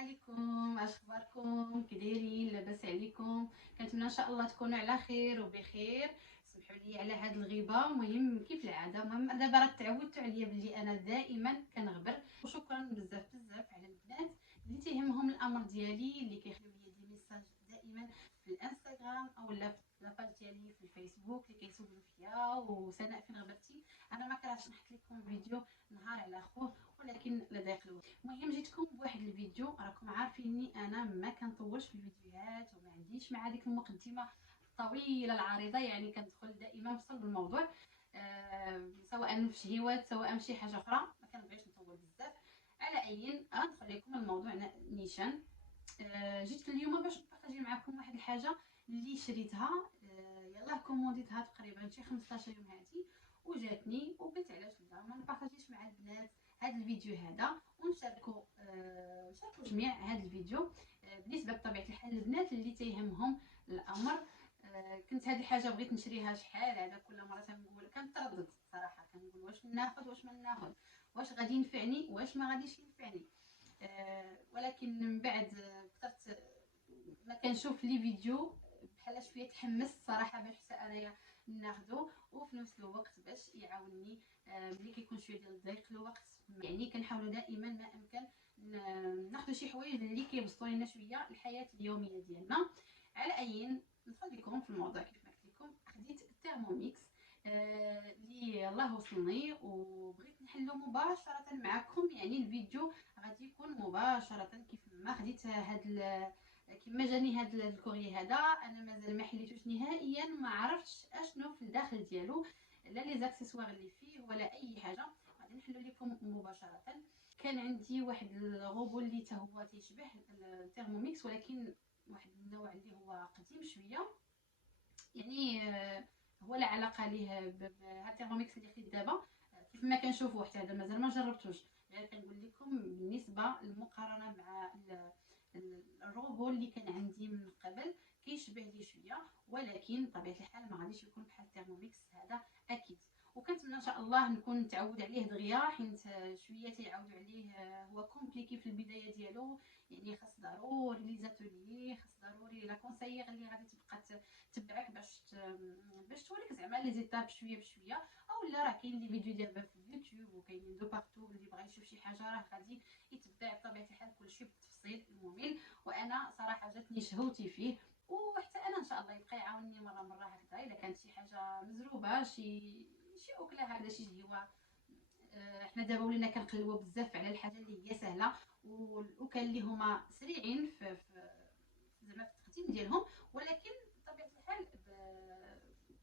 عليكم، اش اخباركم؟ كي دايرين؟ لاباس عليكم؟ كنتمنى ان شاء الله تكونوا على خير وبخير. سمحوا لي على هاد الغيبه، المهم كيف العاده. المهم دابا راه تعودتوا عليا بلي انا دائما كنغبر. وشكرا بزاف بزاف على البنات اللي تيهمهم الامر ديالي، اللي كيخليو لي دي ميساج دائما في الانستغرام او لا في لاباج ديالي في الفيسبوك، اللي كيسولوا فيا وسناء فين غبرتي. انا ما كرهتش نحط لكم فيديو نهار على خوه، ولكن لا ضيق الوقت. المهم جيتكم بواحد الفيديو، راكم عارفيني انا ما كنطولش في الفيديوهات وما عنديش مع ديك المقدمه الطويله العريضه، يعني كندخل دائما في صلب الموضوع. سواء في شهيوات سواء في شي حاجه اخرى، ما كنبغيش نطول بزاف. على اي غندخل لكم الموضوع نيشان. جيت اليوم باش نبارطاجي معكم واحد الحاجه اللي شريتها. يلاه كومونديتها تقريبا شي 15 يوم هادي، وجاتني وقلت علاش لا ما نبارطاجيش مع البنات هذا الفيديو هذا، ونشاركوا جميع هذا الفيديو. بالنسبه بطبيعه الحال البنات اللي تيهمهم الامر. كنت هذه الحاجه بغيت نشريها شحال هذا، كل مره تنقول كنتردد صراحه، كنقول واش ناخذ واش ما ناخذ، واش غادي ينفعني واش ما غاديش ينفعني. ولكن من بعد كثرت ما كنشوف لي فيديو بحال شويه تحمست صراحه باش حتى انايا ناخذو، وفي نفس الوقت باش يعاونني ملي كيكون شويه ديال ضيق الوقت. يعني كنحاولوا دائما ما امكن ناخذ شي حوايج اللي كيبسطوا لنا شويه الحياه اليوميه ديالنا. على اي ندخل لكم في الموضوع. كيف ما قلت لكم خديت الترموميكس اللي الله وصلني، وبغيت نحلو مباشره معكم. يعني الفيديو غادي يكون مباشره كيف ما خديت هاد كيما جاني هاد الكوري هذا. انا مازال ما حليتوش نهائيا، ما عرفتش اشنو في الداخل ديالو، لا لي زاكسيسوار اللي فيه ولا اي حاجه. غادي نحلو لكم مباشره. كان عندي واحد الروبو اللي حتى هو تيشبه الترموميكس، ولكن واحد النوع اللي هو قديم شويه. يعني هو لا علاقه ليه بهاد الترموميكس اللي خديت دابا. كيف ما كنشوفوا حتى هذا مازال ما جربتوش، غير كنقول لكم بالنسبه للمقارنه مع الروبو اللي كان عندي من قبل كيشبه لي شويه، ولكن بطبيعه الحال ما غاديش يكون بحال الترموميكس هذا اكيد. وكنتمنى ان شاء الله نكون نتعود عليه دغيا، حيت شويه تيعاودوا عليه. هو كومبليكي في البدايه ديالو، يعني خاص ضروري لي زاتولي، خاص ضروري لا كونسيير اللي غادي تبقى تبعك باش توريك زعما لي زيتاب شويه بشويه. او لا راه كاين لي فيديو دابا في اليوتيوب وكاينين دو بارتو، اللي بغى يشوف شي حاجه راه غادي يتبع بطبيعه الحال كلشي بالتفصيل الممل. وانا صراحه جاتني شهوتي فيه، وحتى انا ان شاء الله يبقى يعاونني مره هكذا الا كانت شي حاجه مزروبه، شي اكله هذا شي جهوه. حنا دابا ولينا كنقلبوا بزاف على الحاجه اللي هي سهله، وكان اللي هما سريعين في زعما في التقديم ديالهم، ولكن بطبيعه الحال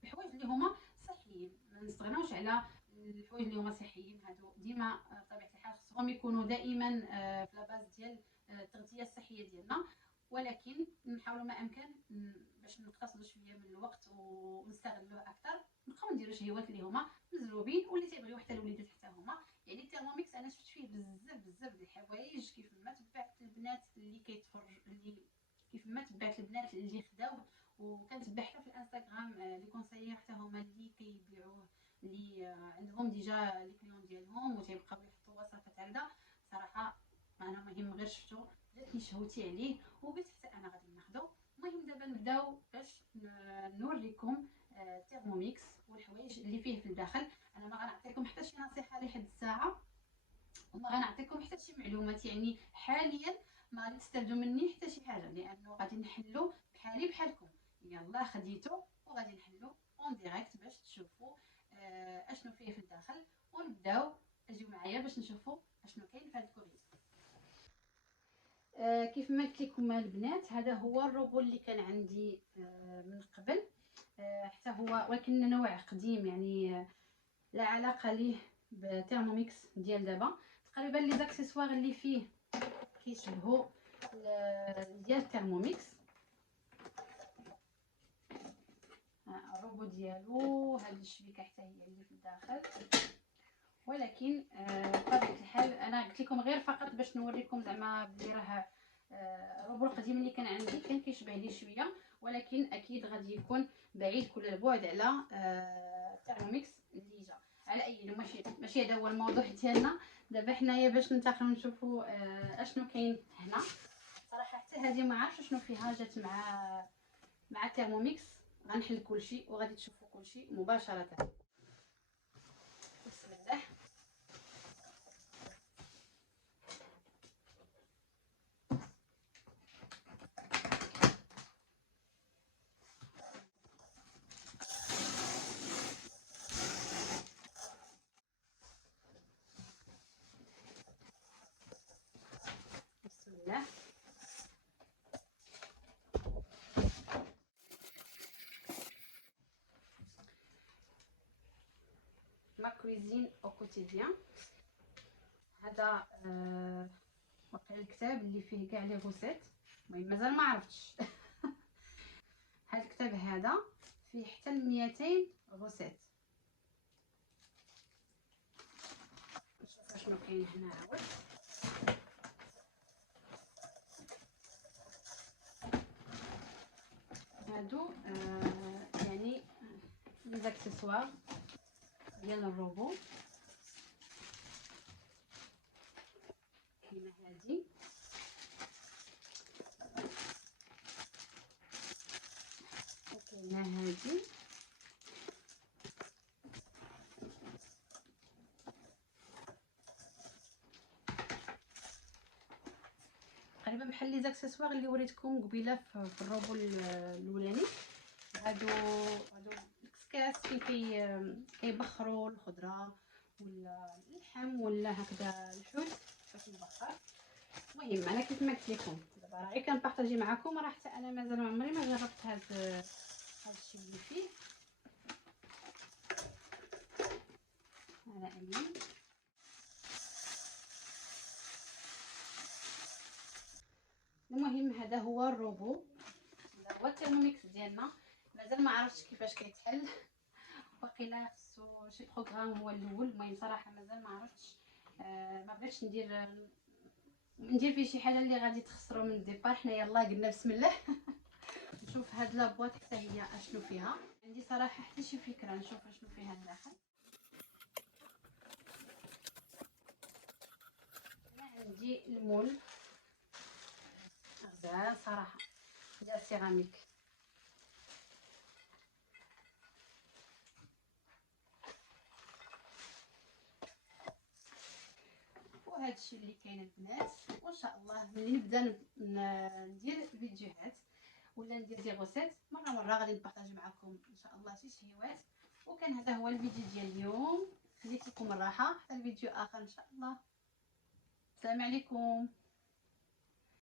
بحوايج اللي هما صحيين. ما نستغناوش على الحوايج اللي هما صحيين. هادو ديما بطبيعه الحال خصهم يكونوا دائما في لاباز ديال التغذيه الصحيه ديالنا. ولكن نحاولوا ما امكن باش نقتصدوا شويه من الوقت ونستغلوه اكثر، نبقاو نديروا شهيوات اللي هما مزروبين واللي تيبغيو حتى الوليدات حتى هما. يعني الترموميكس انا شفت فيه بزاف د الحوايج، كيف ما تبعت البنات اللي كيتفرج اللي كيف ما تبعت البنات اللي خداوه، وكنتبع حتى في الانستغرام لي كونسيير حتى هما اللي كيبيعوه، اللي عندهم ديجا لي كليون ديالهم وتيبقاو يحطوا وصفات هكذا. صراحه انا مهم غير شفتو جاتني شهوتي عليه وقلت حتى انا غادي ناخذو. المهم دابا نبداو باش نوريكم الترموميكس والحوايج اللي فيه في الداخل. انا ما غنعطيكم حتى شي نصيحه لحد الساعه، وما غنعطيكم حتى شي معلومات. يعني حاليا ما غادي تستافدوا مني حتى شي حاجه، لانه غادي نحلو بحالي بحالكم. يلا خديتو وغادي نحلو اون ديريكت باش تشوفوا اشنو فيه في الداخل، ونبداو. اجيو معايا باش نشوفوا اشنو كاين في هذا الكوريس. كيف ما قلت لكم البنات، هذا هو الروبو اللي كان عندي من قبل. حتى هو ولكن نوع قديم، يعني لا علاقه ليه بترموميكس ديال دابا. تقريبا لي زاكسيسوار اللي فيه كيشبهوا ديال الترموميكس. الروبو ديالو هاد الشبيكه حتى هي اللي في الداخل، ولكن بطبيعه الحال انا قلت لكم غير فقط باش نوريكم زعما بلي راه الروبو القديم اللي كان عندي كان كيشبه لي شويه، ولكن اكيد غادي يكون بعيد كل البعد على الترموميكس اللي جا. على اي ماشي هذا هو الموضوع ديالنا دابا. حنايا باش ننتقلوا نشوفوا اشنو كاين هنا. هذه ما عرفتش شنو فيها، جات مع تيرموميكس. غنحل كلشي وغادي تشوفوا كلشي مباشره. بسم الله. بسم الله. ما كويزين او كوتيديان. هذا واقع الكتاب اللي فيه كاع لي غوسيت. المهم مازال ما عرفتش. هذا الكتاب هذا فيه حتى 200 غوسيت. نشوف شنو كاين هنا عاود. هادو يعني لي زاكسيسوار ديال الروبو. كاينه هادي، وكاينه هادي، تقريبا بحال لي زاكسيسوار اللي وريتكم قبيله في الروبو الاولاني. هادو الكسكاس فين كيبخروا الخضره ولا اللحم ولا هكذا الحوت باش نبخر. المهم انا كيف ما قلت لكم دابا راه غير كنبارطاجي معكم، راه حتى انا مازال ما عمري ما جربت هذا الشيء اللي فيه. هذا امين. المهم هذا هو الروبو، هذا هو الترموميكس ديالنا. مازال ما عرفتش كيفاش كيتحل، وقيلا خصو شي بروغرام هو الاول. المهم صراحه مازال ما عرفتش. ما بغيتش ندير فيه شي حاجه اللي غادي تخسروا من الديبار. حنا يلاه قلنا بسم الله. نشوف هاد لابواط حتى هي اشنو فيها. عندي صراحه حتى شي فكره، نشوف اشنو فيها الداخل. انا عندي المول غزال صراحه ديال السيراميك. وهذا الشيء اللي كاين البنات. وان شاء الله ملي نبدا ندير فيديوهات ولا ندير دي غوسيت مره غادي نبارطاجي معكم ان شاء الله شي شهيوات. وكان هذا هو الفيديو ديال اليوم. خليت لكم الراحه حتى الفيديو اخر ان شاء الله. السلام عليكم.